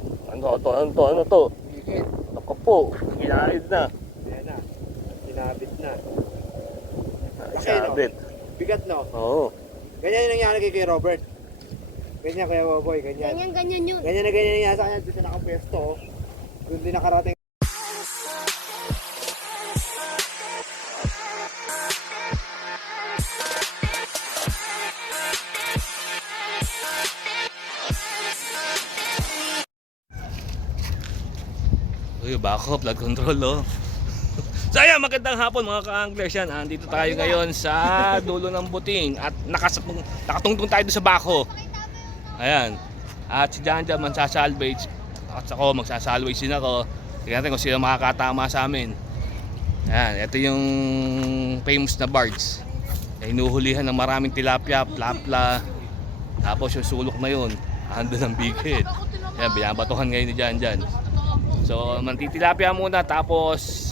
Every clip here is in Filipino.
Ano to? Higit. Ako po, ginahid na. Ayan na. Sinabit na. Laki, no? Sabit. Bigat, no? Oo. Ganyan yung nangyari kay Robert. Ganyan kaya boy, ganyan. Ganyan yun. Ganyan na ganyan nangyari sa kanya doon sa nakapwesto. Oh. Doon din nakarating. Uy, bako, blood control, oh. So ayan, magandang hapon mga ka-anglers yan. Andito tayo ngayon sa dulo ng Buting at nakatungtong tayo doon sa bako. Ayan. At si Jan magsasalvage at ako magsasalvage din ako. Tingnan natin kung sino makakatama sa amin. Ayan, ito yung famous na barge. Hinuhulihan ng maraming tilapia, plapla. Tapos yung sulok na yun, ando ng big head. Ayan, binabatuhan ngayon ni Jan. So, mantitilapia muna tapos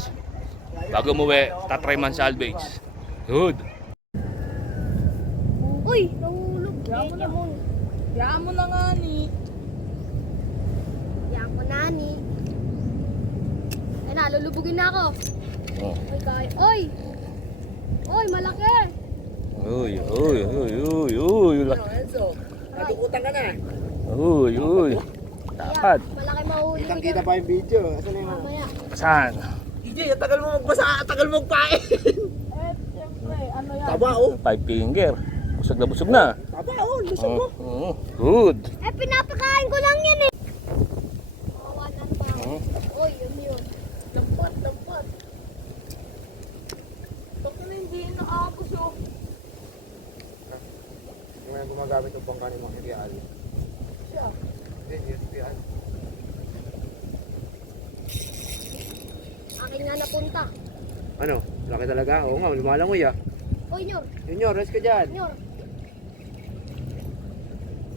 bago umuwi, tatry man salvage. Good. Uy, nahulog. Kaya mo na nga ni. Yan ko na ni. Ay na, lulubugin na ako. Oh. Uy, kaya. Uy! Uy, malaki! Uy. Enzo, natukutan ka na. Uy. Dapat. Malaki mahuli. Kitang-kita pa yung video. Asan na yung Mamaya. Saan? EJ, tagal mo magbasa, tagal mo magpain. Eh, siyempre, ano yan? Taba, oh. Five finger. Busog na. Taba, oh. Lusog mo. Good. Eh, pinapakain ko lang yan eh. Kawanan pa ako. Uy, yun. Lampat. Bakit na hindi nakakapos oh? Yung mga gumagamit ng pangkanin mga real. Siya. Hindi, real. Akin nga napunta. Ano? Laki talaga? Oo nga, lumalangoy ah. Uy, Nyor. Junior, rest ka dyan. Nyor.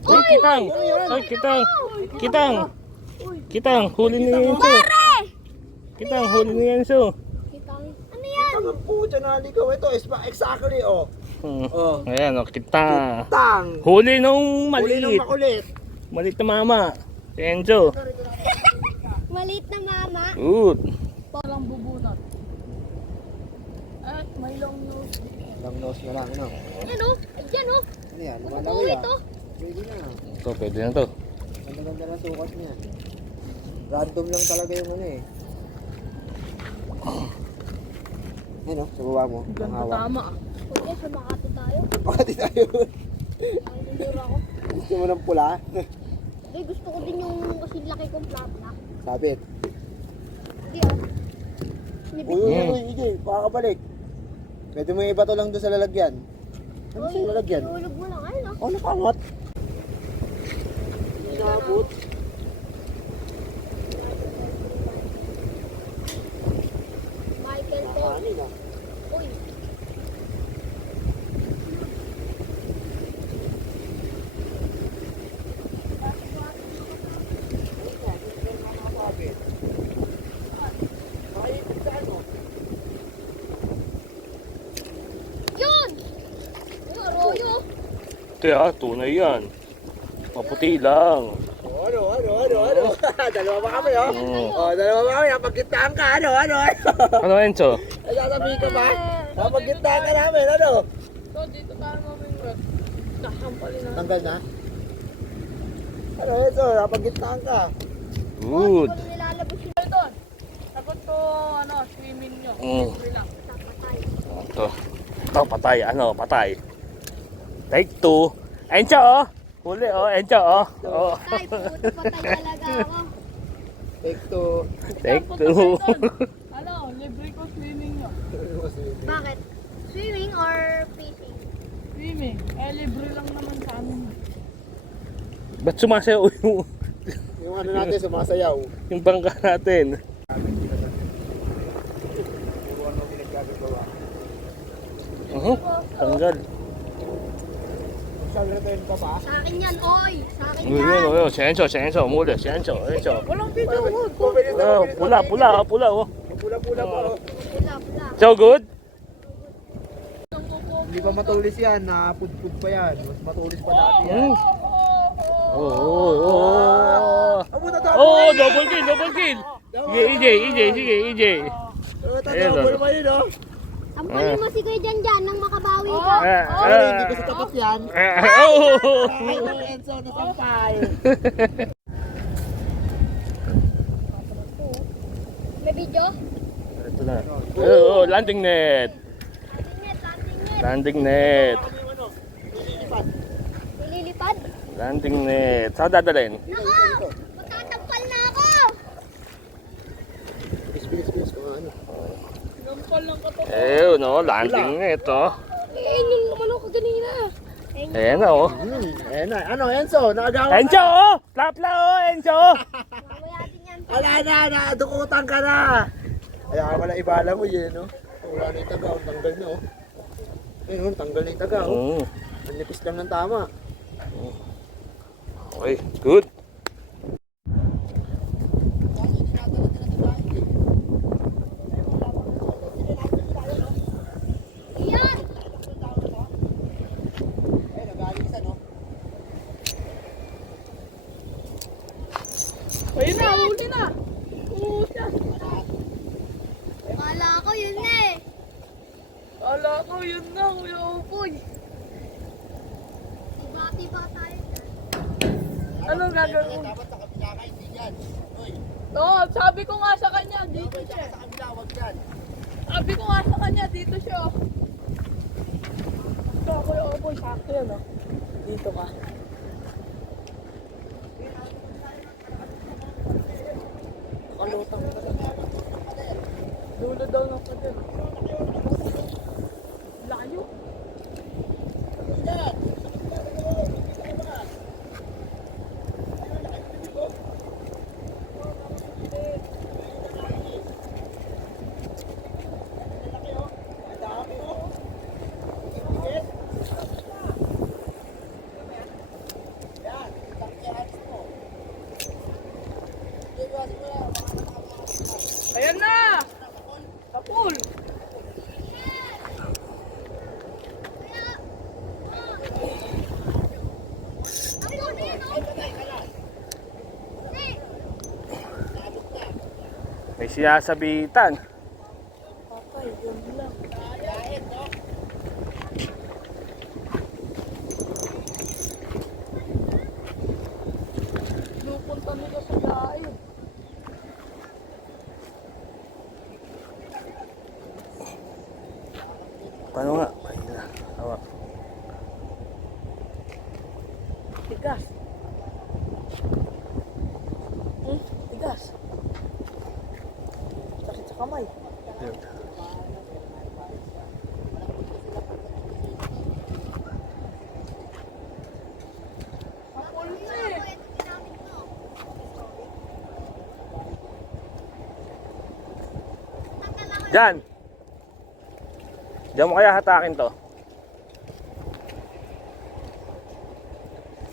Uy, kitang. Huli ni Enzo. Pare! Kitang, huli ni Enzo. Kitang. Ano yan? Ang puta na ligaw ito. Exactly, oh. Oh. Ayan, kita. Tang! Huli nung Huli ng maliit. makulit. Maliit na mama. Si Enzo. Maliit na mama. Good. Parang bubunot. At may long nose. Long nose na lang, ano? Yan oh. Ayan oh. Ano yan? Mabubuhay Lumalangoy to. ah. Pwede na. Ito, pwede na to. Ang ganda na sukat niya. Random lang talaga yung ano eh. Ano? Sa baba mo. Ang Ganda hawak. tama ah. Pwede, sumakati tayo. Pakati tayo. Ay, nandura ako. Gusto mo ng pula? Hindi, gusto ko din yung kasi laki kong plapla. Sabit. Hindi ah. Nibit Uy, niya. EJ, pakakabalik. Pwede mo iba to lang doon sa lalagyan. Ano sa lalagyan? Nahulog mo lang. Ayun oh. Oh, nakangat. Inabot. Michael Paul. Nakanin ah. Uy. Yun! Yung arroyo. Ito tunay yan. Maputi lang. Ano? Dalawa ba kami, oh? Oh, dalawa ba kami? Pagkitaan ka, ano? Ano, Enzo? Ay, sasabihin ka ba? Pagkitaan ka namin, ano? So, dito tayo maming rep. Nakampalin na. Tanggal na? Ano, ito? Napagkitaan ka. Good. Kung nilalabas yun. Ay, doon. Sagot to, ano, swimming nyo. Mm. Libre lang. Tapatay. Ito, patay. Patay. Take two. Enzo, oh. Huli, oh. Enzo, oh. Oh. Patay, puta patay talaga ako. Take two. Take Punta two. kayo doon. Ano, libre ko swimming nyo. Bakit? Swimming or fishing? Swimming. Eh, libre lang naman sa amin. Ba't sumasayaw Yung ano natin, sumasayaw. yung bangka natin? Puro ano pinaggagawa. Tanggal. Sabi na tayo pa ba? Sa akin yan, oy! Sa akin Yun, yan! yun. Si Enzo. Muli. Si Enzo. Walang video. Pula, oh. Pula-pula pa, oh. Pula, pula. So good? Hindi pa matulis yan, napudpud pa yan. Mas matulis pa dati yan. Oh. Oh. Abo na dami Oh, double kill, double kill. Sige, EJ, EJ, sige, EJ. Tatawag mo yun, oh. Sampalin mo si Kuya Janjan nang makabawi ka. Ay, hindi ko sa tapat yan. Oh! Ay, Enzo, nasampay. May video? Ito na. Oh, landing net. Landing net. Landing net. Ililipad. Landing net. Saan dadalhin? Nako! Magtatampal na ako! Bilis, kung ano. Nampal lang ka to. Eh, no, landing net, oh. Eh, yun naman ako kanina. Ayan na, oh. Ayan na. Ano, Enzo? Nakagawa Enzo, oh! Tapla, oh, Enzo! Mamayatin yan. Wala na, dukutan ka na. Kaya wala ibala mo yun, no? Wala na yung taga, ang tanggal na, oh. Ayun, tanggal na yung taga, oh. Mm. Ang nipis lang ng tama. Okay, good. Yan! Ayun na, huli na. Puta. Akala ko yun na eh. Kala ko yun na, Kuya Upoy. Tiba-tiba tayo dyan. Anong gagawin mo? Dapat sa kabila ka, hindi yan. Uy, Oo, sabi ko nga sa kanya, dito dapat siya. sa kabila, wag yan. Sabi ko nga sa kanya, dito siya. Ito, Kuya Upoy, sakto yan, oh. Dito ka. Kalutang ka lang. Dulo daw ng pader. Layo. Ayan na! Kapul! May sinasabitan. Patay, yun lang. Lupunta nila sa daig. Paano nga? Mahina. Hawak. Tigas. Tigas. Sakit sa kamay. Kapul na eh. Diyan! Diyan mo kaya hatakin to?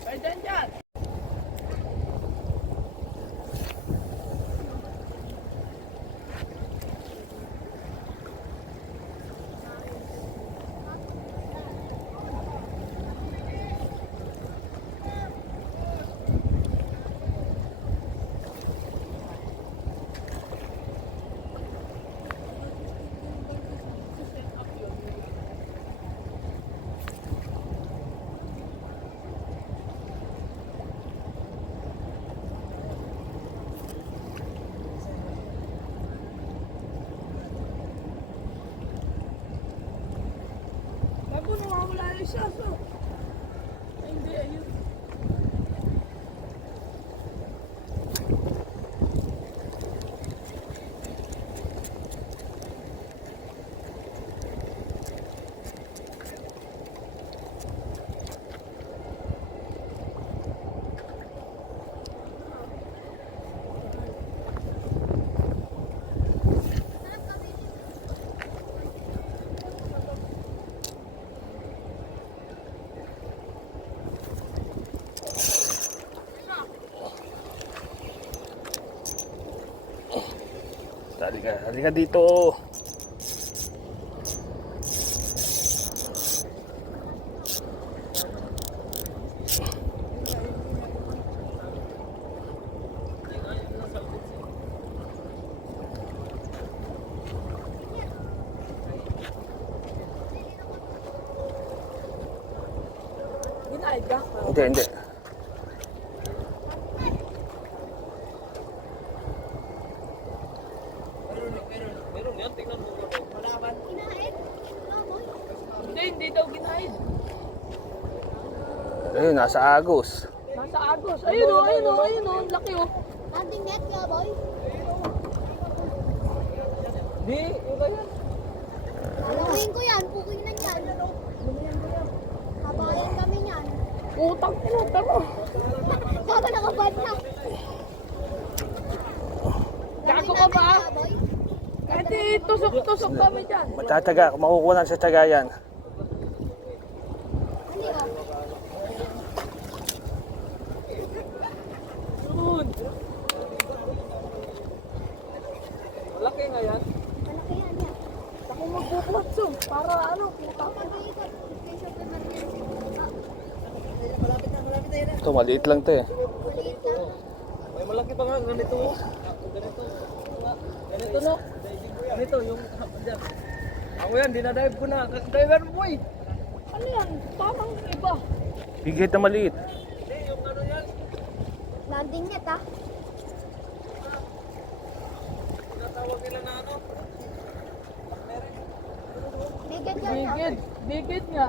Ay, dyan. Bago nawawala yung siya, so. Ay, hindi, ayun. Halika dito. Hindi, hindi. Kinain? Wala, boy. Hindi daw ginahin. Ayun, nasa Agos. Nasa Agos. Ayun o, ayun o, ayun o. Laki o. Landing net nga, boy. Di, iba yan. Lalawin ko yan. Puking na yan. Kabayan kami yan. Utang ina, taro. Gago nakabad na. Gago ka ba? Boy. Kahit tusok-tusok kami dyan. Matataga, makukuha na sa taga yan. Hindi ko. Yun. Malaki nga yan. Malaki yan yan. Ako magbukwatso. Para ano, Kapag ikot. Station emergency. Ito, maliit lang to eh. Maliit lang. may malaki pa nga. Ganito. Ganito. Ganito no. Ganito yung dyan. Ako yan, dinadive ko na. Diver mo boy. Ano yan? Parang iba. Higit na maliit. Hindi, yung ano yan. Landing net, ah. Tinatawag nila na ano. Bigyan yan, ah. Bigid. Bigid nga.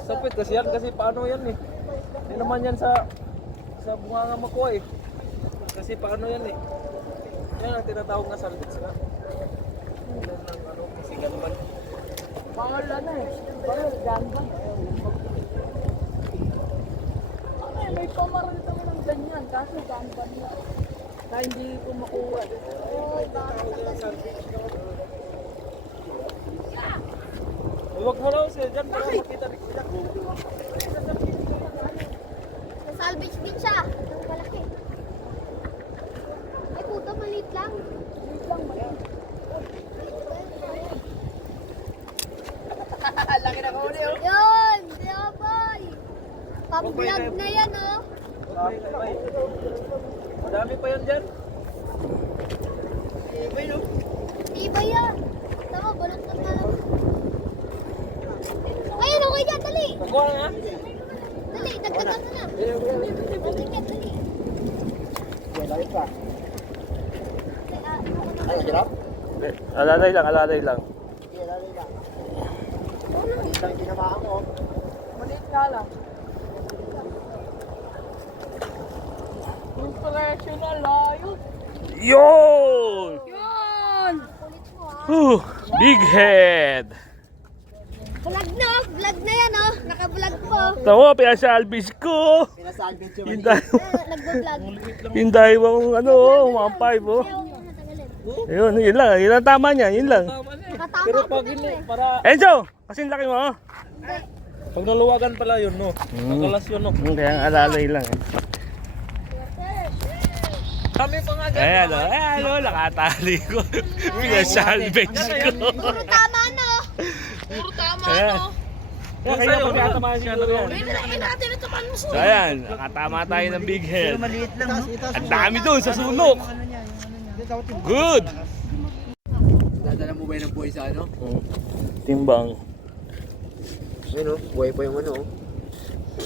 Sapit kasi yan kasi paano yan eh. Hindi naman yan sa bunganga makuha eh. Kasi paano yan eh. Yan ang tinatawag na salvage na. Yan ang ano, kasi ganban. Bawal na eh. Bawal, ganban. Ano eh, may pamaral kami ng ganyan. Kaso ganban na. Kaya hindi ko makuha. Huwag mo lang siya dyan para makita ni Kuya. Sa salvage din siya. Ang malaki. Ay puto, maliit lang. Maliit lang, maliit. Laki na ko niyo. Yun! Diyo, boy! Pang-vlog na yan, oh. Madami pa yan dyan. Iba yan. Tama, balot na lang. Ayun, okay dyan, dali. Nakuha na nga. Dali, dagdagan mo na. Dali, dali. Lagi pa. Ay, Ay, hirap? Alalay lang, alalay lang. Sige, lagi lang. Hindi lang tinamaan mo. Maliit nga lang. Inspirational layo. Yun! Yan! kulit mo, ah. Big head! Vlog na, oh. Vlog na yan, oh. Naka-vlog po. Tawa, pinasalbis ko! Pinasalvage yung Yung dahil, Nagbo-vlog. yung dahil mong ano, mga five oh. Ayaw mo natagalin. Yun, yun lang, yun ang tama niya, yun lang. Tama na eh. Nakatama Pero ako pag na hindi, eh. para Enzo! Kasing laki mo oh. pag naluwagan pala yun, no? Nakalas yun, no? Kaya ang alalay lang eh. Kami pa nga dyan. Ayan o, nakatali ko. Pinasalvage ko. Puro tama, no? Puro tama, Ayan. no? Kaya kaya pagkatamaan siguro yan. Hindi natin ito man mo. So ayan, nakatama tayo ng big head. Ang dami doon sa sunok. Good! Dadala mo ba yun ng buhay sa ano? Timbang. Ayun oh, buhay pa yung ano oh.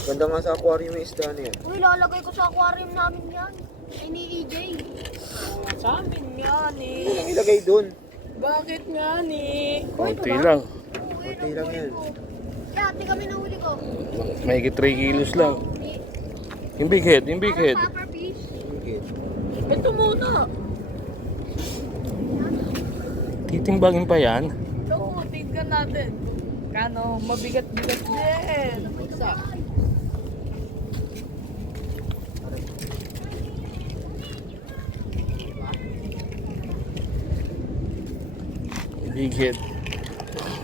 Ganda nga sa aquarium yung isda na yan. Uy, lalagay ko sa aquarium namin yan. Ay, ni EJ. Sa amin nga, ni. Ang ilagay dun. Bakit nga, ni? Konti lang. Kunti lang yan. Kaya, ate kami nahuli ko. May 3 kilos lang. Yung big head, yung big head. Puffer fish. Okay. Ito muna. Titimbangin pa yan. Ito, tignan natin. Kano, mabigat-bigat din. Isa. Big head.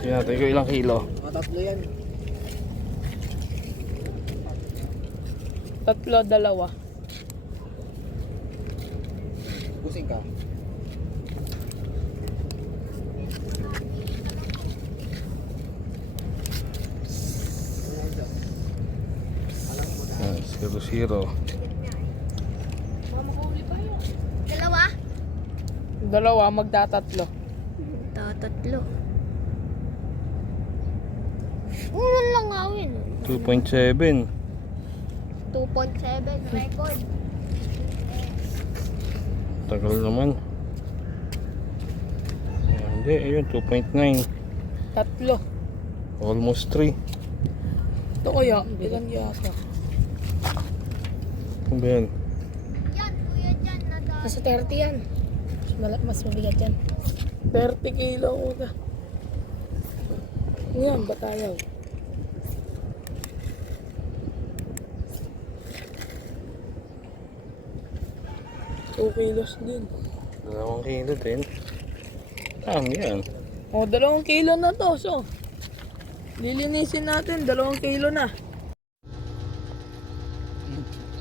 Tingnan natin kung ilang kilo. Mga tatlo yan. Tatlo, dalawa. Busing ka. Ah, 0-0. Dalawa? Dalawa, magtatatlo. Tatatlo. Ulan lang awin. 2.7. 2.7 record. Tagal naman. Hindi, ayun, 2.9. Tatlo. Almost 3. Ito kaya, ilan yata? Ano ba yan? Yan, kuya dyan. Nasa 30 yan. Mas mabigat yan. 30 kilo ko ka. Yan, batayaw. kilos din. 2 kilo din. Yan. O, 2 kilo na to. So, lilinisin natin. 2 kilo na.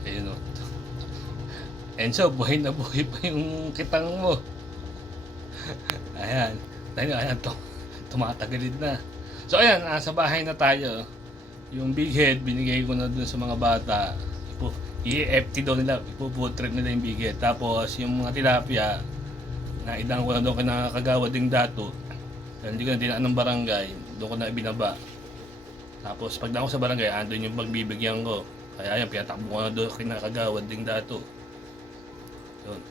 Ayun o. Enzo, buhay na buhay pa yung kitang mo. Ayan. Ayan, tumatagalid na. So ayan, sa bahay na tayo. Yung big head, binigay ko na dun sa mga bata. I-FT daw nila, ipuputrip nila yung big head. Tapos yung mga tilapia, naidang ko na doon kagawad ding dato. Dahil hindi ko na dinaan ng barangay, doon ko na ibinaba. Tapos pagdaan ko sa barangay, andun yung pagbibigyan ko. Kaya ayan, pinatakbo ko na doon kinakagawad ding dato. Yun.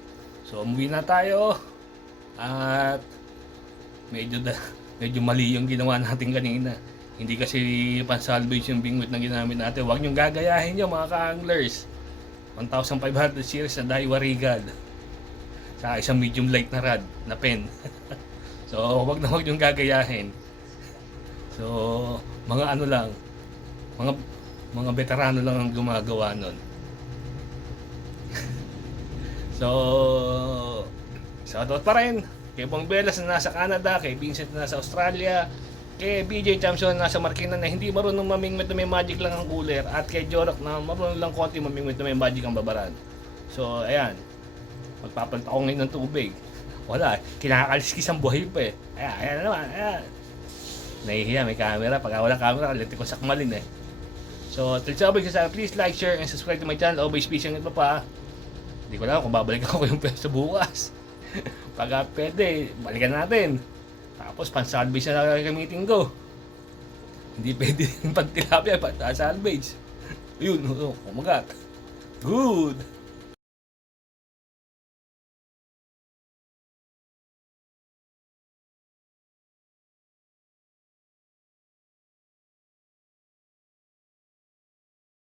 So umuwi na tayo. At medyo mali yung ginawa natin kanina. Hindi kasi pan-salvage yung bingwit na ginamit natin. Huwag niyong gagayahin nyo mga ka-anglers. 1,500 series na Daiwa Regal. Sa isang medium light na rod, na pen. So, huwag niyong gagayahin. So, mga ano lang, mga veterano lang ang gumagawa nun. So, shoutout pa rin kay Bong Belas na nasa Canada, kay Vincent na nasa Australia, kay BJ Champion na nasa Marikina na hindi marunong mamingwit na may magic lang ang cooler, at kay Jorok na marunong lang konti mamingwit na may magic ang babaran. So, ayan. Magpapalit ako ngayon ng tubig. Wala, kinakaliskis ang buhay pa eh. Ayan naman, ayan. Nahihiya, may camera. Pag wala camera, kaliti ko sakmalin eh. So, till sa please like, share, and subscribe to my channel. Always fishing ito pa. Hindi ko alam kung babalikan ko yung peso bukas. Pag pwede, balikan natin. Tapos pan-salvage na gagamitin ko. Hindi pwede yung pag-tilapia, pan-salvage. Yun, kumagat. Good!